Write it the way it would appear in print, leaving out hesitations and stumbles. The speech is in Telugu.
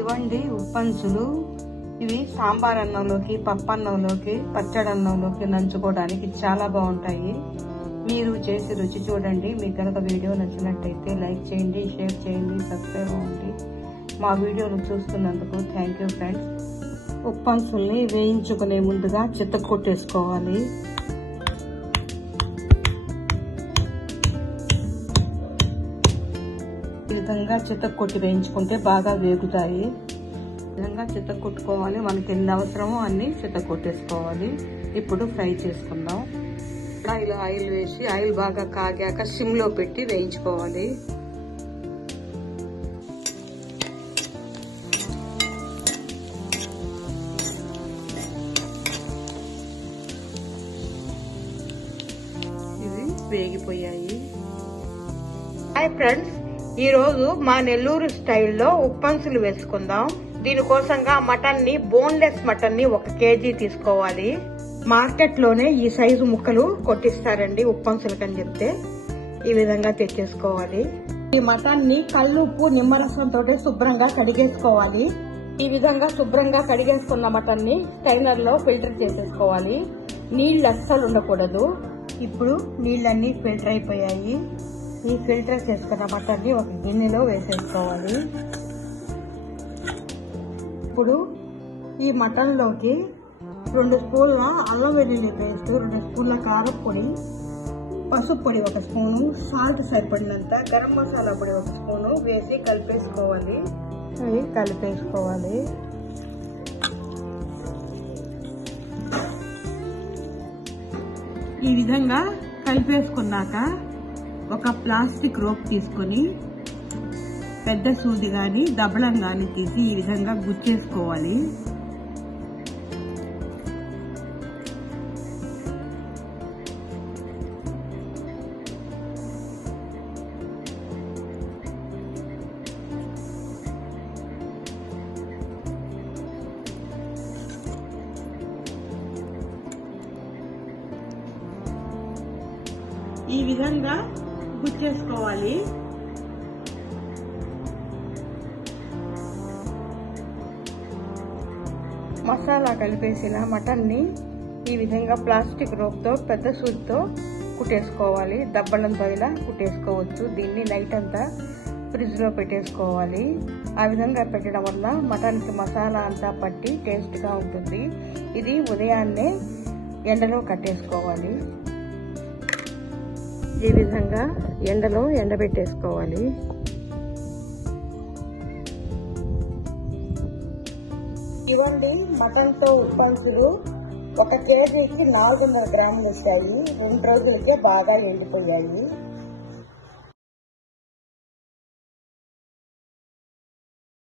ఇవ్వండి ఉప్పంచులు. ఇవి సాంబార్ అన్నంలోకి, పప్పు అన్నంలోకి, పచ్చడి అన్నంలోకి నంచుకోవడానికి చాలా బాగుంటాయి. మీరు చేసి రుచి చూడండి. మీకు కనుక వీడియో నచ్చినట్టయితే లైక్ చేయండి, షేర్ చేయండి, సబ్స్క్రైబ్ అవ్వండి. మా వీడియోను చూస్తున్నందుకు థ్యాంక్ యూ ఫ్రెండ్స్. ఉప్పంచుల్ని వేయించుకునే ముందుగా చితక్కొట్టేసుకోవాలి. ఈ విధంగా చితక్కొట్టి వేయించుకుంటే బాగా వేగుతాయి. ఈ విధంగా చితక్కొట్టుకోవాలి. మనకి ఎన్ని అవసరమో అన్ని చితక్కొట్టేసుకోవాలి. ఇప్పుడు ఫ్రై చేసుకుందాం. ఇలా ఆయిల్ వేసి ఆయిల్ బాగా కాగాక సిమ్ లో పెట్టి వేయించుకోవాలి. ఇవి వేగిపోయాయి. హాయ్ ఫ్రెండ్స్, ఈ రోజు మా నెల్లూరు స్టైల్లో ఉప్పంచులు వేసుకుందాం. దీనికోసంగా మటన్ ని, బోన్లెస్ మటన్ ని 1 కేజీ తీసుకోవాలి. మార్కెట్ లోనే ఈ సైజు ముక్కలు కొట్టిస్తారండి ఉప్పంచులకని చెప్తే. ఈ విధంగా తెచ్చేసుకోవాలి. ఈ మటన్ ని కల్లుప్పు, నిమ్మరసంతో శుభ్రంగా కడిగేసుకోవాలి. ఈ విధంగా శుభ్రంగా కడిగేసుకున్న మటన్ ని స్టైనర్ లో ఫిల్టర్ చేసేసుకోవాలి. నీళ్లు అస్సలు ఉండకూడదు. ఇప్పుడు నీళ్ళన్నీ ఫిల్టర్ అయిపోయాయి. ఈ ఫిల్టర్ చేసుకున్న మటన్ ని ఒక గిన్నెలో వేసేసుకోవాలి. ఇప్పుడు ఈ మటన్ లోకి 2 స్పూన్ల అల్లం వెల్లుల్లి పేస్ట్, 2 స్పూన్ల కారం పొడి, పసుపు పొడి 1 స్పూను, సాల్ట్ సరిపడినంత, గరం మసాలా పొడి 1 స్పూను వేసి కలిపేసుకోవాలి. అవి కలిపేసుకోవాలి. ఈ విధంగా కలిపేసుకున్నాక ఒక ప్లాస్టిక్ రోప్ తీసుకొని పెద్ద సూది గాని దబ్బలం గాని తీసి ఈ విధంగా గుచ్చేసుకోవాలి. ఈ విధంగా గుచ్చేసుకోవాలి. మసాలా కలిపేసిన మటన్ ని ఈ విధంగా ప్లాస్టిక్ రోప్ తో పెద్ద సూదితో కుట్టేసుకోవాలి. దబ్బలంతో ఇలా కుట్టేసుకోవచ్చు. దీన్ని నైట్ అంతా ఫ్రిడ్జ్ లో పెట్టేసుకోవాలి. ఆ విధంగా పెట్టడం వల్ల మటన్ కి మసాలా అంతా పట్టి టేస్ట్ గా ఉంటుంది. ఇది ఉదయాన్నే ఎండలో కట్టేసుకోవాలి. ఈ విధంగా ఎండలో ఎండబెట్టేసుకోవాలి. ఇవ్వండి మటన్ తో ఉప్పంచులు. 1 కేజీకి 400 గ్రాములు వచ్చాయి. 2 రోజులకే బాగా ఎండిపోయాయి.